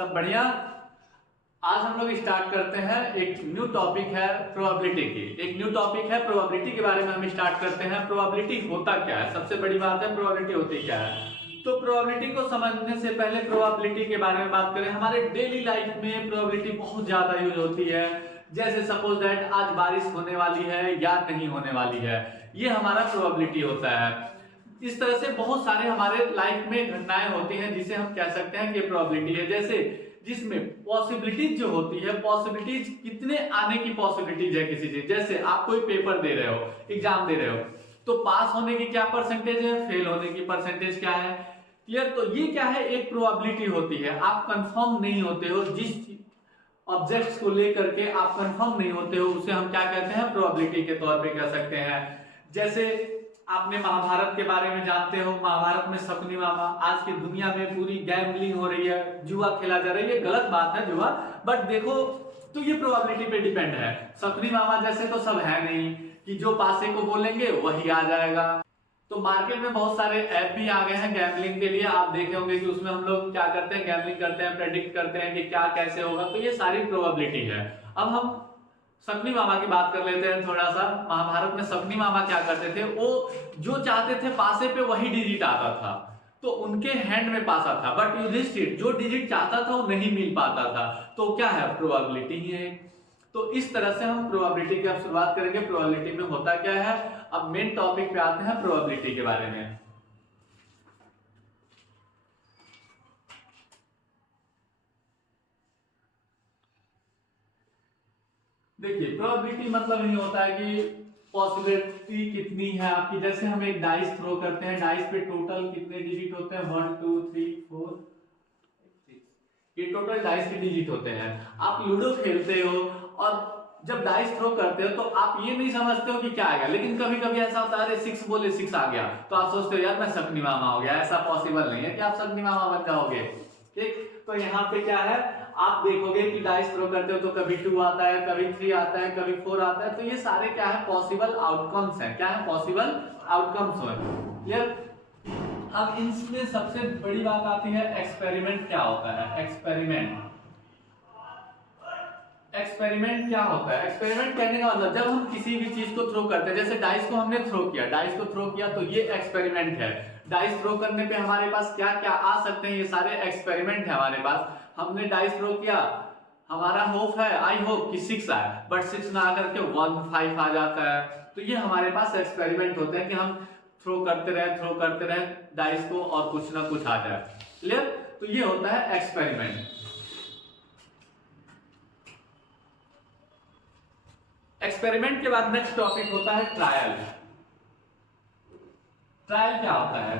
सब बढ़िया। आज हम लोग स्टार्ट करते हैं, एक न्यू टॉपिक है प्रोबेबिलिटी की। एक न्यू टॉपिक है प्रोबेबिलिटी के बारे में हम स्टार्ट करते हैं। प्रोबेबिलिटी होता क्या है, सबसे बड़ी बात है प्रोबेबिलिटी होती क्या है। तो प्रोबेबिलिटी को समझने से पहले प्रोबेबिलिटी के बारे में बात करें। हमारे डेली लाइफ में प्रोबेबिलिटी बहुत ज्यादा यूज होती है। जैसे सपोज दैट आज बारिश होने वाली है या नहीं होने वाली है, ये हमारा प्रोबेबिलिटी होता है। इस तरह से बहुत सारे हमारे लाइफ में घटनाएं होती हैं जिसे हम कह सकते हैं कि प्रोबेबिलिटी है। जैसे जिसमें पॉसिबिलिटीज जो होती है, पॉसिबिलिटीज कितने आने की पॉसिबिलिटीज है किसी चीज। जैसे आप कोई पेपर दे रहे हो, एग्जाम दे रहे हो, तो पास होने की क्या परसेंटेज है, फेल होने की परसेंटेज क्या है, क्लियर। तो ये क्या है, एक प्रोबेबिलिटी होती है। आप कंफर्म नहीं होते हो, जिस ऑब्जेक्ट्स को लेकर के आप कंफर्म नहीं होते हो, उसे हम क्या कहते हैं, प्रोबेबिलिटी के तौर पे कह सकते हैं। जैसे आपने महाभारत के बारे में जानते हो, महाभारत में शकुनी मामा, आज की दुनिया में पूरी गैम्बलिंग हो रही है, जुआ खेला जा रहा है। ये गलत बात है जुआ, बट देखो तो ये प्रोबेबिलिटी पे डिपेंड है। शकुनी मामा जैसे तो सब है नहीं कि जो पासे को बोलेंगे वही आ जाएगा। तो मार्केट में बहुत सारे ऐप भी आ गए हैं गैम्बलिंग के लिए। आप देखे होंगे कि उसमें हम लोग क्या करते हैं, गैम्बलिंग करते हैं, प्रेडिक्ट करते हैं कि क्या कैसे होगा। तो ये सारी प्रोबेबिलिटी है। अब हम शकुनी मामा की बात कर लेते हैं थोड़ा सा। महाभारत में शकुनी मामा क्या करते थे, वो जो चाहते थे पासे पे वही डिजिट आता था, तो उनके हैंड में पासा था। बट युधिष्ठिर जो डिजिट चाहता था वो नहीं मिल पाता था। तो क्या है, प्रोबेबिलिटी ही है। तो इस तरह से हम प्रोबेबिलिटी की अब शुरुआत करेंगे। प्रोबेबिलिटी में होता क्या है, अब मेन टॉपिक पे आते हैं प्रोबेबिलिटी के बारे में। देखिए प्रोबेबिलिटी मतलब ये होता है कि पॉसिबिलिटी कितनी है आपकी। जैसे हम एक डाइस थ्रो करते हैं, डाइस पे टोटल कितने डिजिट होते हैं, 1 2 3 4 6, ये टोटल डाइस के डिजिट होते हैं। आप लूडो खेलते हो और जब डाइस थ्रो करते हो तो आप ये नहीं समझते हो कि क्या आएगा, लेकिन कभी कभी ऐसा होता है, अरे 6 बोले 6 आ गया, तो आप सोचते हो यार मैं शकुनी मामा हो गया। ऐसा पॉसिबल नहीं है कि आप शकुनी मामा बन जाओगे, ठीक। तो यहाँ पे क्या है, आप देखोगे कि डाइस थ्रो करते हो तो कभी 2 आता है, कभी 3 आता है, कभी 4 आता है। तो ये सारे क्या है, पॉसिबल आउटकम्स हैं। क्या है, पॉसिबल आउटकम्स हो, क्लियर। अब इसमें सबसे बड़ी बात आती है एक्सपेरिमेंट क्या होता है। एक्सपेरिमेंट क्या होता है, एक्सपेरिमेंट कहने का मतलब जब हम किसी भी चीज को थ्रो करते हैं, जैसे डाइस को हमने थ्रो किया, डाइस को थ्रो किया तो ये एक्सपेरिमेंट है। डाइस थ्रो करने पे हमारे पास क्या क्या आ सकते हैं, ये सारे एक्सपेरिमेंट है हमारे पास। हमने डाइस थ्रो किया, हमारा होप है, आई होप कि 6 आए, बट 6 ना आकर के 1 5 आ जाता है। तो ये हमारे पास एक्सपेरिमेंट होते हैं कि हम थ्रो करते रहे डाइस को और कुछ ना कुछ आ जाए, क्लियर। तो ये होता है एक्सपेरिमेंट। एक्सपेरिमेंट के बाद नेक्स्ट टॉपिक होता है ट्रायल। ट्रायल क्या होता है,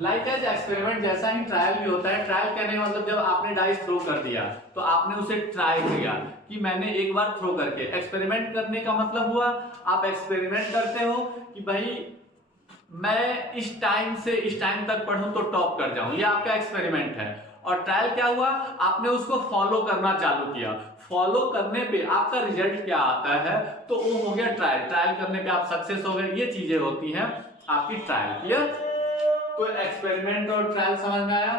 लाइक एज एक्सपेरिमेंट जैसा ही ट्रायल भी होता है। ट्रायल कहने का मतलब जब आपने डाइस थ्रो कर दिया तो आपने उसे ट्राई किया कि मैंने एक बार थ्रो करके। एक्सपेरिमेंट करने का मतलब हुआ आप एक्सपेरिमेंट करते हो कि भाई मैं इस टाइम से इस टाइम तक पढ़ूं तो टॉप कर जाऊं, ये आपका एक्सपेरिमेंट है। और ट्रायल क्या हुआ, आपने उसको फॉलो करना चालू किया। फॉलो करने पे आपका रिजल्ट क्या आता है, तो वो हो गया ट्रायल। ट्रायल करने पे आप सक्सेस हो गए, ये चीजें होती हैं आपकी ट्रायल, क्लियर। तो एक्सपेरिमेंट और ट्रायल समझ में आया।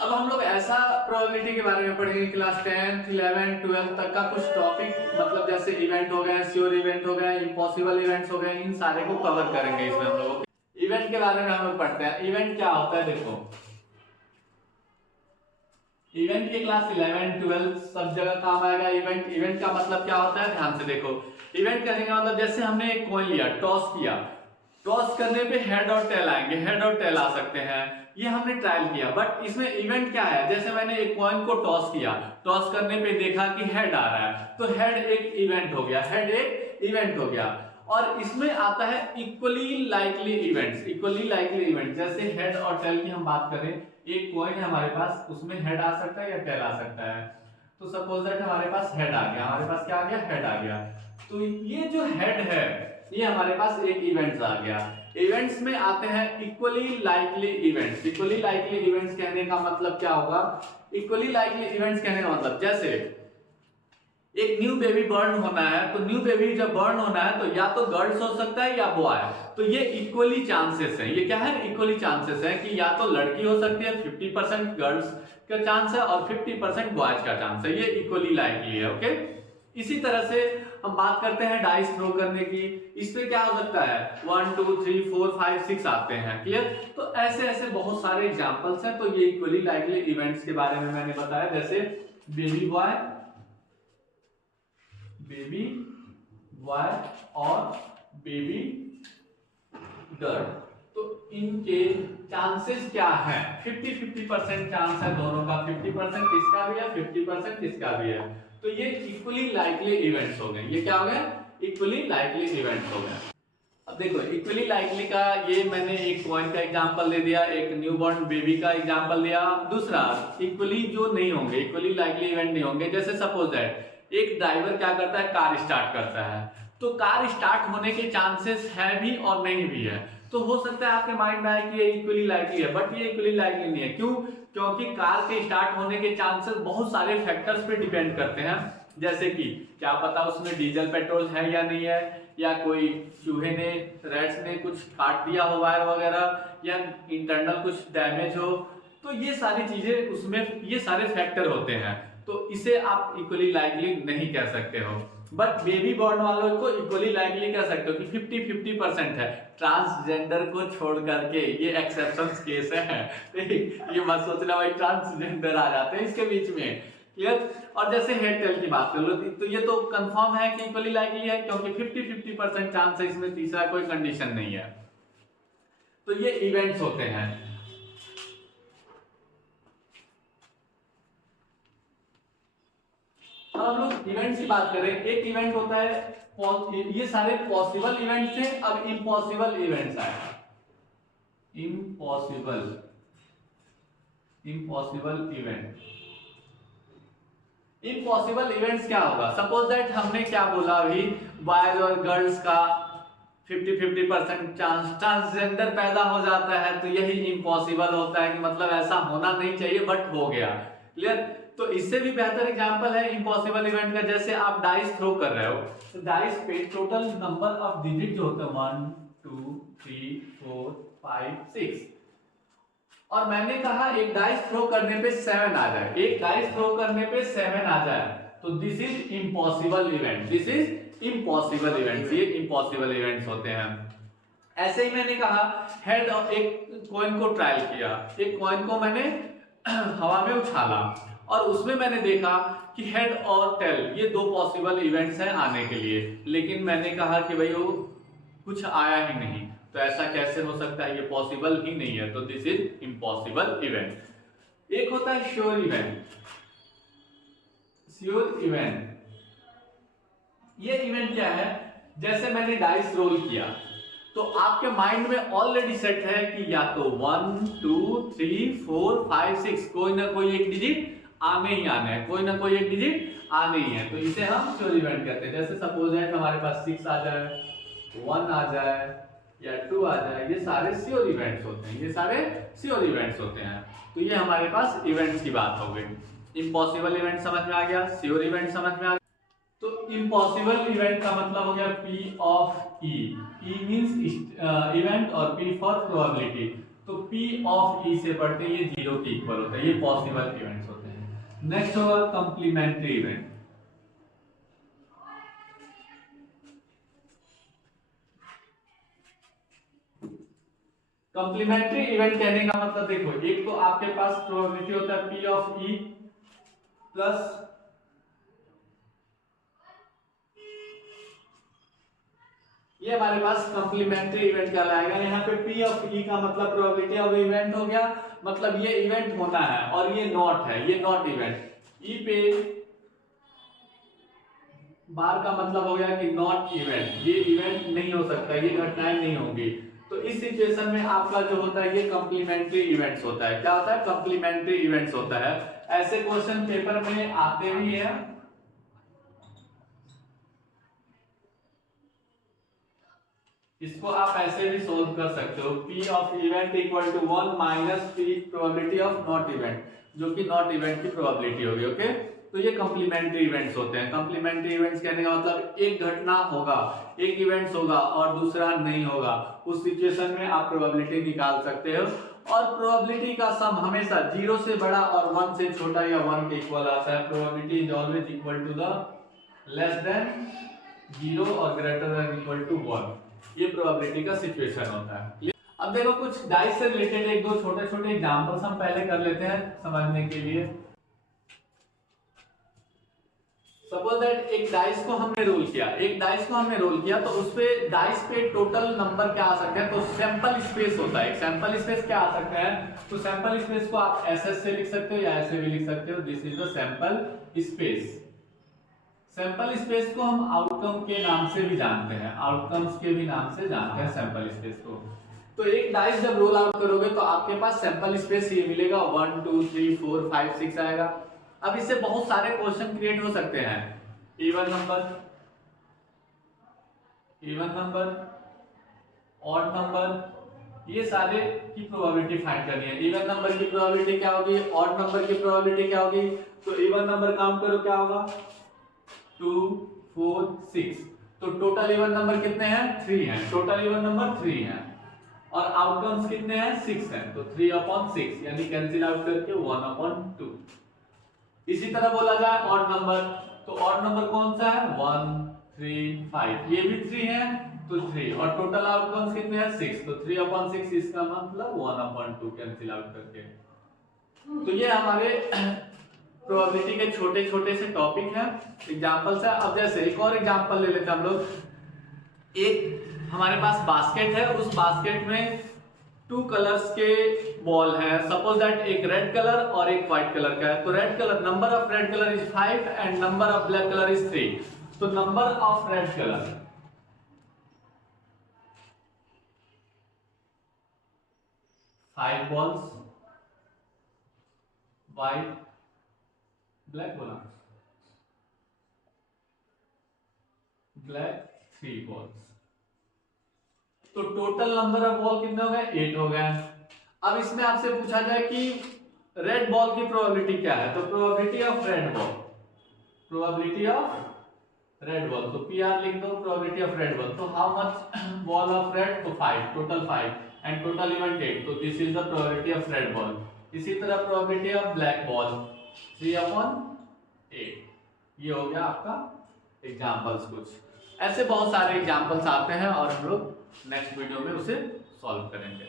अब हम लोग ऐसा प्रोबेबिलिटी के बारे में पढ़ेंगे क्लास 10th 11th 12th तक का कुछ टॉपिक, मतलब जैसे इवेंट हो गए, श्योर इवेंट हो गए, इम्पॉसिबल इवेंट्स हो गए, इन सारे को कवर करेंगे इसमें हम लोग। इवेंट के बारे में हम लोग पढ़ते हैं। इवेंट क्या होता है, देखो इवेंट के क्लास 11 12 सब जगह काम आएगा। इवेंट का मतलब क्या होता है, ध्यान से देखो। इवेंट करने का मतलब जैसे हमने एक कॉइन लिया, टॉस किया, टॉस करने पे हेड और टेल आएंगे, हेड और टेल आ सकते हैं, ये हमने ट्रायल किया। बट इसमें इवेंट क्या है, जैसे मैंने एक कॉइन को टॉस किया, टॉस करने पे देखा कि हेड आ रहा है, तो हेड एक इवेंट हो गया, हेड एक इवेंट हो गया। और इसमें आता है equally likely events. Equally likely event जैसे हेड और टेल की हम बात करें, एक कॉइन है हमारे पास, उसमें हेड आ सकता है या टेल आ सकता है। तो सपोज दैट हमारे पास हेड आ गया, हमारे पास क्या आ गया, हेड आ गया। तो ये जो हेड है ये हमारे पास एक इवेंट्स आ गया। इवेंट्स में आते हैं equally likely events. Equally likely events कहने का मतलब क्या होगा, इक्वली लाइकली इवेंट्स कहने का मतलब जैसे एक न्यू बेबी बर्न होना है, तो न्यू बेबी जब बर्न होना है तो या तो गर्ल्स हो सकता है या बॉय। तो ये इक्वली चांसेस है, ये क्या है, इक्वली चांसेस है कि या तो लड़की हो सकती है 50% गर्ल्स का चांस है और 50% बॉयज का चांस है। ये इक्वली लाइकली है। ओके, इसी तरह से हम बात करते हैं डाइस थ्रो करने की। इस पे क्या हो सकता है 1 2 3 4 5 6 आते हैं। क्लियर? तो ऐसे ऐसे बहुत सारे एग्जांपल्स हैं। तो ये इक्वली लाइकली इवेंट्स के बारे में मैंने बताया, जैसे बेबी बॉय और बेबी गर्ल। तो इनके चांसेस क्या है? 50-50% चांस है दोनों का। 50% किसका भी है, 50% किसका भी है। तो ये इक्वली लाइकली इवेंट्स हो गए। ये क्या हो गए? इक्वली लाइकली इवेंट्स हो गए। अब देखो इक्वली लाइकली का ये मैंने एक कॉइन का एग्जांपल दे दिया, एक न्यूबॉर्न बेबी का एग्जांपल दिया। दूसरा इक्वली जो नहीं होंगे, इक्वली लाइकली इवेंट नहीं होंगे, जैसे सपोज दैट एक ड्राइवर क्या करता है, कार स्टार्ट करता है। तो कार स्टार्ट होने के चांसेस है भी और नहीं भी है। तो हो सकता है आपके माइंड में आए कि ये इक्वली लाइकली है, बट ये इक्वली लाइकली नहीं है। क्यों? क्योंकि कार के स्टार्ट होने के चांसेस बहुत सारे फैक्टर्स पे डिपेंड करते हैं, जैसे कि क्या पता उसमें डीजल पेट्रोल है या नहीं है, या कोई चूहे ने, रैट्स ने कुछ काट दिया हो वायर वगैरह, या इंटरनल कुछ डैमेज हो। तो ये सारी चीजें उसमें, ये सारे फैक्टर होते हैं। तो इसे आप इक्वली लाइकली नहीं कह सकते हो। बट बेबी बॉर्न वालों को इक्वली लाइकली कह सकते हो कि 50-50% है। ट्रांसजेंडर को छोड़ करके ये एक्सेप्शन केस है। ये मत सोचना भाई ट्रांसजेंडर आ जाते हैं इसके बीच में। क्लियर? और जैसे हेड टेल की बात कर लो तो ये तो कंफर्म है कि इक्वली लाइकली है, क्योंकि 50-50% चांस है, इसमें तीसरा कोई कंडीशन नहीं है। तो ये इवेंट्स होते हैं। अब हम लोग इवेंट्स की बात करें। एक इवेंट होता है, ये सारे पॉसिबल इवेंट्स हैं। अब इम्पॉसिबल इवेंट्स आए। Impossible event. इम्पॉसिबल इवेंट्स क्या होगा? सपोज दैट हमने क्या बोला अभी, बॉयज और गर्ल्स का 50-50% चांस ट्रांसजेंडर पैदा हो जाता है। तो यही इम्पॉसिबल होता है कि मतलब ऐसा होना नहीं चाहिए बट हो गया। क्लियर? तो इससे भी बेहतर एग्जांपल है इम्पॉसिबल इवेंट का, जैसे आप डाइस थ्रो कर रहे हो, तो डाइस पे टोटल नंबर ऑफ डिजिट जो होते हैं 1 2 3 4 5 6, और मैंने कहा एक डाइस थ्रो करने पे 7 आ जाए, एक डाइस थ्रो करने पे 7 आ जाए, तो this is impossible event. This is impossible event. ये इम्पॉसिबल इवेंट्स होते हैं। ऐसे ही मैंने कहा हेड ऑफ एक कॉइन को ट्रायल किया, एक कॉइन को मैंने हवा में उछाला और उसमें मैंने देखा कि हेड और टेल ये दो पॉसिबल इवेंट्स हैं आने के लिए, लेकिन मैंने कहा कि भाई वो कुछ आया ही नहीं। तो ऐसा कैसे हो सकता है? ये पॉसिबल ही नहीं है। तो दिस इज इम्पॉसिबल इवेंट। एक होता है श्योर इवेंट। श्योर इवेंट, ये इवेंट क्या है? जैसे मैंने डाइस रोल किया तो आपके माइंड में ऑलरेडी सेट है कि या तो 1 2 3 4 5 6 कोई ना कोई एक डिजिट आने ही आने हैं, कोई ना कोई एक डिजिट आने ही है। तो इसे हम श्योर इवेंट कहते हैं। जैसे सपोज है हमारे पास 6 आ जाए, 1 आ जाए या 2 आ जाए, ये सारे श्योर इवेंट्स होते हैं। ये सारे श्योर इवेंट्स होते हैं। तो ये हमारे पास इवेंट्स की बात हो गई। इम्पॉसिबल इवेंट समझ में आ गया, श्योर इवेंट समझ में आ गया। तो इम्पॉसिबल इवेंट का मतलब हो गया P of E। E means event और P फॉर प्रोबेबिलिटी। तो P ऑफ E से बढ़ते ये 0 के इक्वल होता है। ये पॉसिबल इवेंट्स होते हैं। नेक्स्ट होगा कंप्लीमेंट्री इवेंट। कंप्लीमेंट्री इवेंट कहने का मतलब देखो, एक तो आपके पास प्रोबेबिलिटी होता है P ऑफ E प्लस ये हमारे पास कंप्लीमेंट्री इवेंट कहलाएगा। यहाँ पे P ऑफ E का मतलब प्रोबेबिलिटी ऑफ इवेंट हो गया, मतलब ये इवेंट होना है और ये नॉट है, ये नॉट इवेंट। E पे बार का मतलब हो गया कि नॉट इवेंट, ये इवेंट नहीं हो सकता, ये घटनाएं नहीं होंगी। तो इस सिचुएशन में आपका जो होता है ये कंप्लीमेंट्री इवेंट्स होता है। क्या होता है? कंप्लीमेंट्री इवेंट्स होता है। ऐसे क्वेश्चन पेपर में आते भी है। इसको आप ऐसे भी सोल्व कर सकते हो, P of event equal to 1 minus P probability of not event, जो कि नॉट इवेंट की प्रोबेबिलिटी होगी। ओके, तो ये कंप्लीमेंट्री इवेंट्स होते हैं। कंप्लीमेंट्री इवेंट्स कहने का मतलब एक घटना होगा, एक इवेंट्स होगा और दूसरा नहीं होगा। उस सिचुएशन में आप प्रोबेबिलिटी निकाल सकते हो और प्रोबेबिलिटी का सम हमेशा 0 से बड़ा और 1 से छोटा या 1 के इक्वल आता है। Probability is always equal to the less than 0 और ग्रेटर देन इक्वल टू 1। ये प्रोबेबिलिटी का सिचुएशन होता है। अब देखो कुछ डाइस से रिलेटेड एक दो छोटे छोटे एग्जांपल्स हम पहले कर लेते हैं समझने के लिए। सपोज दैट एक डाइस को हमने रोल किया तो उस पे डाइस पे टोटल नंबर क्या आ सकते हैं, तो सैंपल स्पेस होता है। एक सैंपल स्पेस क्या आ सकता है, तो सैंपल स्पेस को आप SS से लिख सकते हो या ऐसे भी लिख सकते हो, this is the sample space. Sample space को हम आउटकम के नाम से भी जानते हैं, आउटकम्स के भी नाम से जानते हैं सैंपल स्पेस को। तो एक डाइस जब रोल आउट करोगे तो आपके पास सैंपल स्पेस ये मिलेगा 1 2 3 4 5 6 आएगा। अब इससे बहुत सारे क्वेश्चन क्रिएट हो सकते हैं। इवन नंबर, ऑड नंबर, ये सारे की प्रोबेबिलिटी फाइंड करनी है। इवन नंबर की प्रोबेबिलिटी क्या होगी, ऑड नंबर की प्रोबेबिलिटी क्या होगी। तो इवन नंबर काउंट करो क्या होगा, 2 4 6। तो टोटल इवन नंबर कितने हैं, 3 हैं। टोटल इवन नंबर 3 हैं और आउटकम्स कितने हैं, 6 हैं। तो 3/6 यानी कैंसिल आउट करके 1/2। इसी तरह बोला जाए ऑड नंबर, तो ऑड नंबर कौन सा है, 1 3 5, ये भी 3 है तो 3 और टोटल आउटकम्स कितने हैं, 6। तो 3/6 इसका मतलब 1/2 कैंसिल आउट करके। तो ये हमारे प्रोबेबिलिटी के छोटे छोटे से टॉपिक हैं, एग्जांपल्स है। अब जैसे एक और एग्जांपल ले लेते हैं हम लोग। एक हमारे पास बास्केट है, उस बास्केट में 2 कलर्स के बॉल है। सपोज दैट एक रेड कलर और एक व्हाइट कलर का है। तो red colour, number of red colour is 5 and number of black colour is 3। तो number of red colour 5 balls, white black बोला, ब्लैक 3 बॉल्स। तो टोटल नंबर ऑफ बॉल कितने हो गए, 8 हो गए। अब इसमें आपसे पूछा जाए कि रेड बॉल की प्रोबेबिलिटी क्या है, तो प्रोबेबिलिटी ऑफ रेड बॉल, तो PR लिख दो, प्रोबेबिलिटी ऑफ रेड बॉल। तो how much ball of red, तो 5, टोटल 5 एंड टोटल इवेंट 8। तो this is the probability of red ball. इसी तरह प्रोबेबिलिटी ऑफ ब्लैक बॉल 3/8। ये हो गया आपका एग्जांपल्स। कुछ ऐसे बहुत सारे एग्जांपल्स आते हैं और हम लोग नेक्स्ट वीडियो में उसे सॉल्व करेंगे।